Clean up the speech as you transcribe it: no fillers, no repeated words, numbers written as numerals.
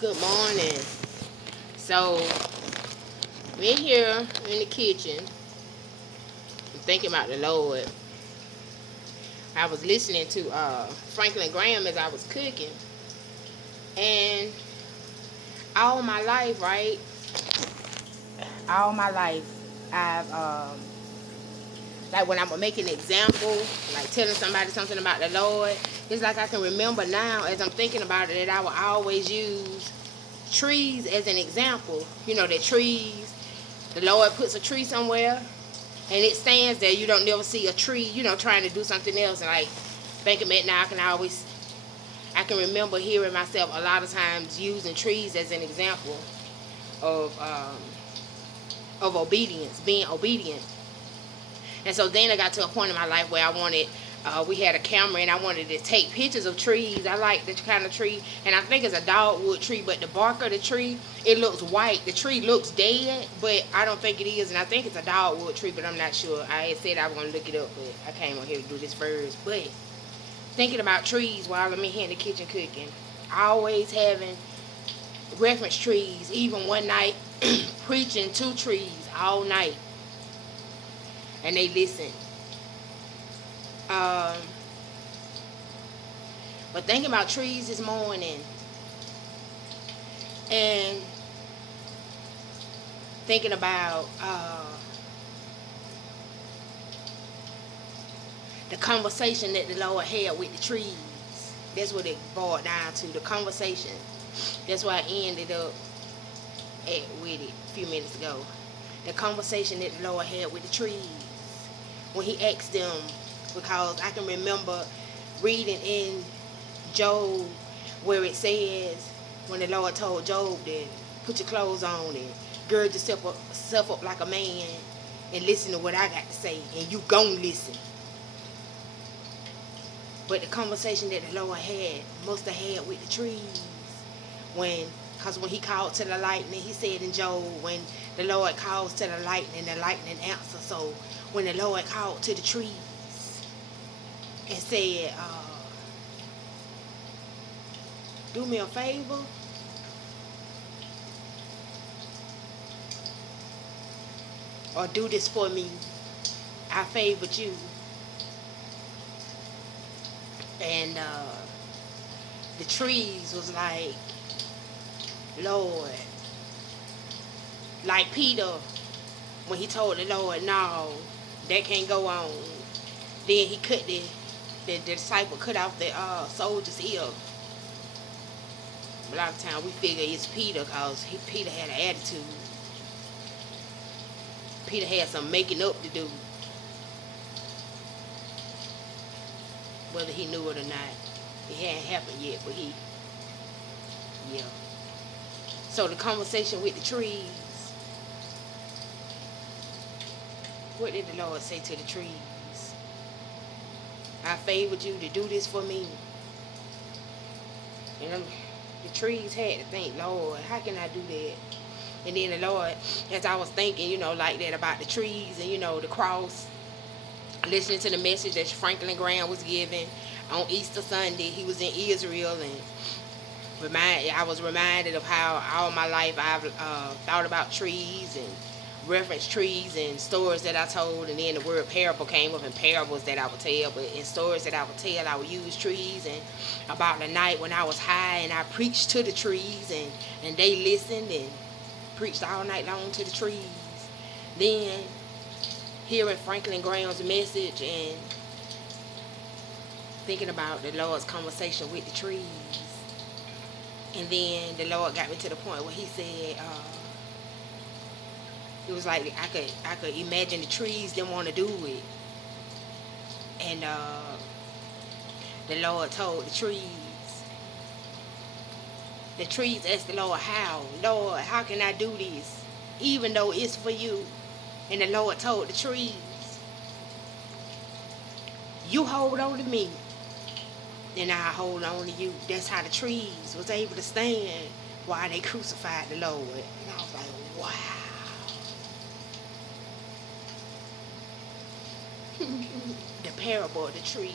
Good morning. So, we're here in the kitchen. I'm thinking about the Lord. I was listening to Franklin Graham as I was cooking. And all my life, right? All my life, I've, like when I'm making an example, like telling somebody something about the Lord, it's like I can remember now as I'm thinking about it that I will always use trees as an example. You know, that trees, the Lord puts a tree somewhere and it stands there. You don't never see a tree, trying to do something else. And like thinking back now, I can remember hearing myself a lot of times using trees as an example of obedience, being obedient. And so then I got to a point in my life where I wanted, we had a camera and I wanted to take pictures of trees. I like the kind of tree, and I think it's a dogwood tree, but the bark of the tree, it looks white. The tree looks dead, but I don't think it is, and I think it's a dogwood tree, but I'm not sure. I had said I was going to look it up, but I came on here to do this first. But thinking about trees while I'm in here in the kitchen cooking, always having reference trees, even one night preaching to trees all night, and they listen. Um, but thinking about trees this morning and thinking about the conversation that the Lord had with the trees. That's what it boiled down to, the conversation. That's why I ended up with it a few minutes ago. The conversation that the Lord had with the trees. When he asked them, because I can remember reading in Job where it says, when the Lord told Job that put your clothes on and gird yourself up like a man and listen to what I got to say, and you gon' listen. But the conversation that the Lord must have had with the trees, because when he called to the lightning, he said in Job, when the Lord calls to the lightning answers. So when the Lord called to the trees and said, do me a favor, or do this for me, I favored you. And the trees was like, Lord, like Peter, when he told the Lord, no, that can't go on. Then he cut the disciple cut off the soldier's ear. A lot of times we figure it's Peter because Peter had an attitude. Peter had some making up to do. Whether he knew it or not. It hadn't happened yet, but yeah. So the conversation with the trees. What did the Lord say to the trees? I favored you to do this for me. And the trees had to think, Lord, how can I do that? And then the Lord, as I was thinking, like that about the trees and, the cross, listening to the message that Franklin Graham was giving on Easter Sunday. He was in Israel, and I was reminded of how all my life I've thought about trees and referenced trees and stories that I told, and then the word parable came up in parables that I would tell, but in stories that I would tell, I would use trees. And about the night when I was high and I preached to the trees, and they listened and preached all night long to the trees. Then hearing Franklin Graham's message and thinking about the Lord's conversation with the trees. And then the Lord got me to the point where he said, it was like I could imagine the trees didn't want to do it. And the Lord told the trees asked the Lord, how? Lord, how can I do this? Even though it's for you. And the Lord told the trees, you hold on to me, and I hold on to you. That's how the trees was able to stand while they crucified the Lord. And I was like, wow. The parable of the tree.